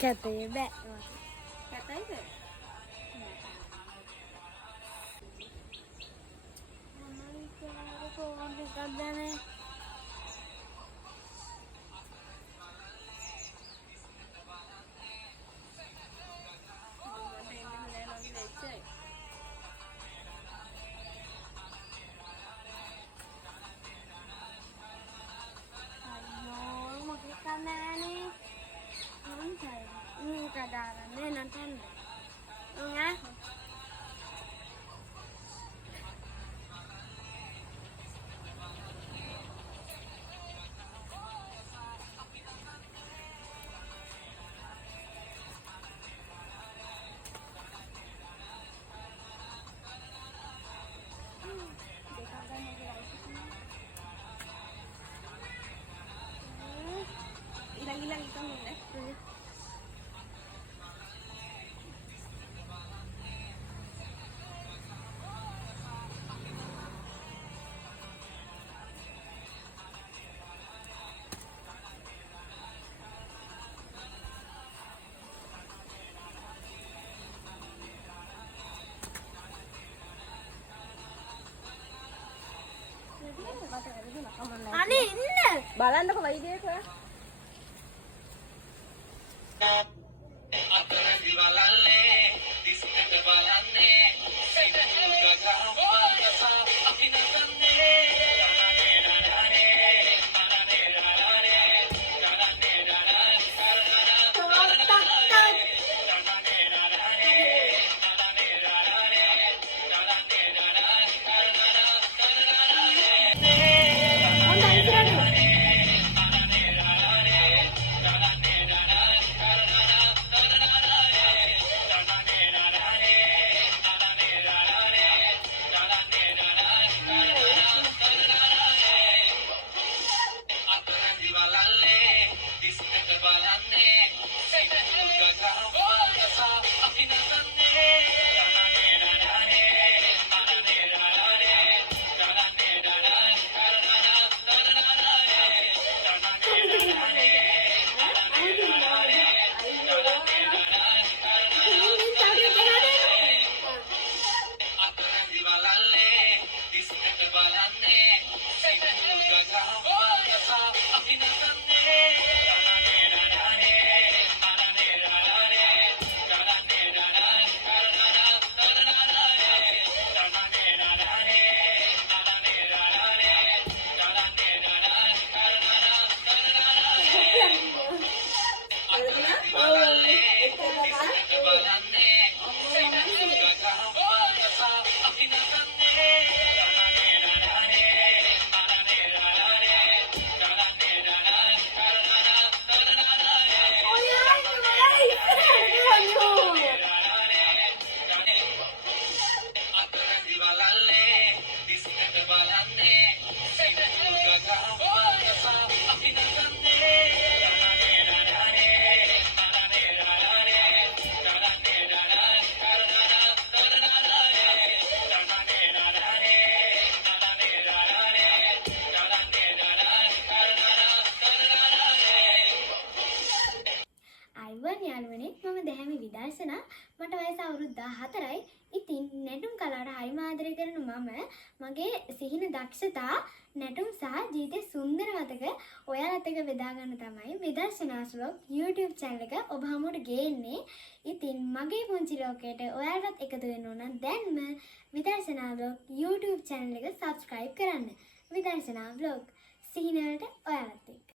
කැතේ බෑ. කැතයිද? ෆෝන් එකක් දැනේ. අයියෝ මොකක් කරන්නෑනේ. මොන්ටයි. කඩාගන්නේ නැතන්ද. ඈ Ilang-ilang ito muna. අනේ ඉන්න. බලන්නකො වයිදේක. අයිවන් යාළුවනේ මම දැහැමි විදර්ශනා මට වයස අවුරුදු 14යි. ඉතින් නැටුම් කලාවට හරිම ආදරය කරන මම මගේ සිහින දක්ෂතා නැටුම් සහ ජීවිතේ සුන්දර මතක ඔයාලත් එක්ක බෙදා ගන්න තමයි විදර්ශනාස් vlog YouTube channel එක ඔබ හමුවට ගේන්නේ. ඉතින් මගේ පුංචි ලෝකයට ඔයාලටත් එකතු වෙන්න ඕන නම් දැන්ම විදර්ශනා vlog YouTube channel එක subscribe කරන්න. විදර්ශනා vlog සිහින වලට ඔයාලත් එක්ක